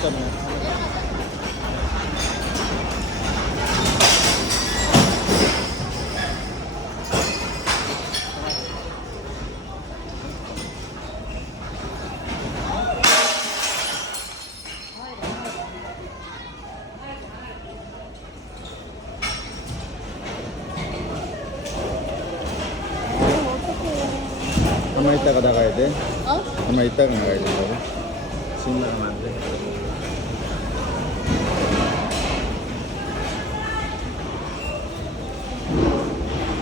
있잖아요. 가만 있다가 나가야 돼. 어? 가만 있다가 나가야 된다고. 지금 나가면 안 돼.